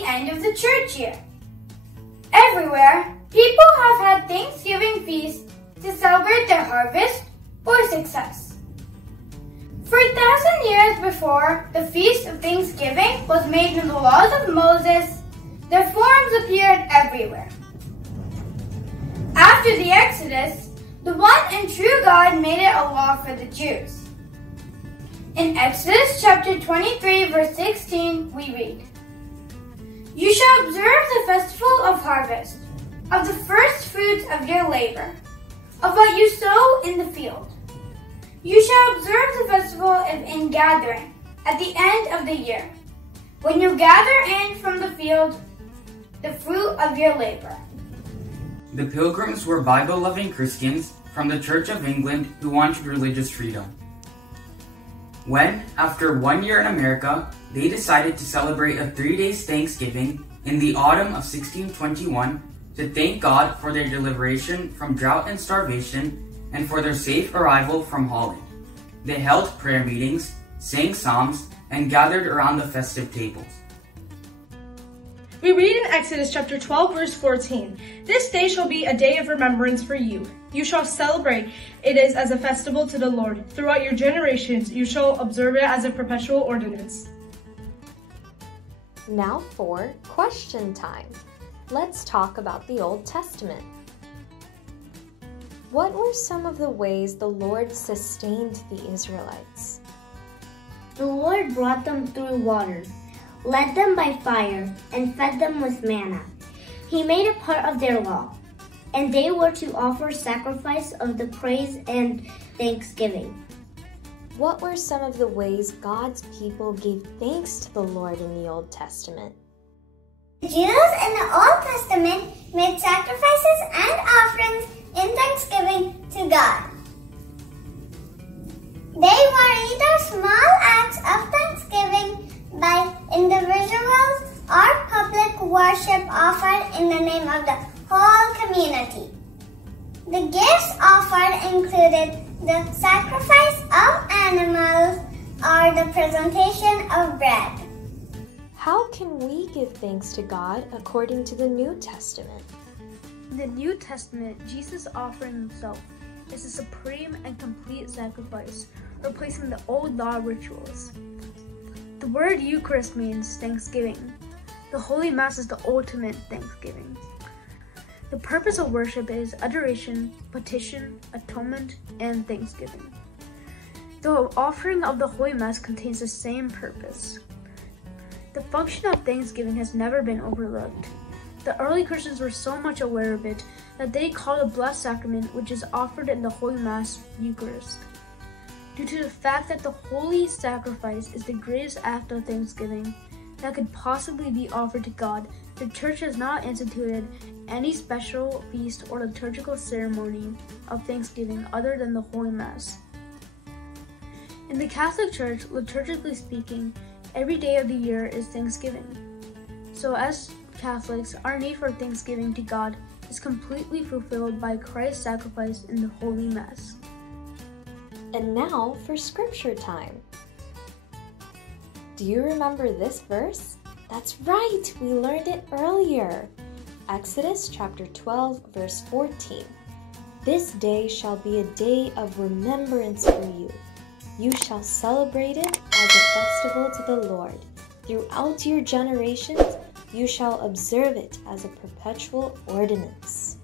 the end of the church year. Everywhere, people have had Thanksgiving feasts to celebrate their harvest or success. For 1,000 years before the Feast of Thanksgiving was made in the laws of Moses, their forms appeared everywhere. After the Exodus, the one and true God made it a law for the Jews. In Exodus chapter 23, verse 16, we read, "You shall observe the festival of harvest, of the first fruits of your labor, of what you sow in the field. You shall observe the festival of ingathering at the end of the year, when you gather in from the field the fruit of your labor." The Pilgrims were Bible-loving Christians from the Church of England who wanted religious freedom. When, after 1 year in America, they decided to celebrate a 3-day Thanksgiving in the autumn of 1621 to thank God for their liberation from drought and starvation and for their safe arrival from Holland. They held prayer meetings, sang psalms, and gathered around the festive tables. We read in Exodus chapter 12, verse 14, "This day shall be a day of remembrance for you. You shall celebrate it as a festival to the Lord. Throughout your generations, you shall observe it as a perpetual ordinance." Now for question time. Let's talk about the Old Testament. What were some of the ways the Lord sustained the Israelites? The Lord brought them through water, led them by fire, and fed them with manna. He made it part of their law, and they were to offer sacrifice of the praise and thanksgiving. What were some of the ways God's people gave thanks to the Lord in the Old Testament? The Jews in the Old Testament made sacrifices and offerings in thanksgiving to God. They were either small acts of thanksgiving by individuals or public worship offered in the name of the whole community. The gifts offered included the sacrifice of animals or the presentation of bread. How can we give thanks to God according to the New Testament? In the New Testament, Jesus offering himself is a supreme and complete sacrifice, replacing the old law rituals. The word Eucharist means thanksgiving. The Holy Mass is the ultimate thanksgiving. The purpose of worship is adoration, petition, atonement, and thanksgiving. The offering of the Holy Mass contains the same purpose. The function of thanksgiving has never been overlooked. The early Christians were so much aware of it that they called the Blessed Sacrament, which is offered in the Holy Mass, Eucharist. Due to the fact that the Holy Sacrifice is the greatest act of thanksgiving that could possibly be offered to God, the Church has not instituted any special feast or liturgical ceremony of thanksgiving other than the Holy Mass. In the Catholic Church, liturgically speaking, every day of the year is Thanksgiving. So as Catholics, our need for thanksgiving to God is completely fulfilled by Christ's sacrifice in the Holy Mass. And now for scripture time. Do you remember this verse? That's right, we learned it earlier. Exodus chapter 12, verse 14. "This day shall be a day of remembrance for you. You shall celebrate it as a festival to the Lord. Throughout your generations, you shall observe it as a perpetual ordinance."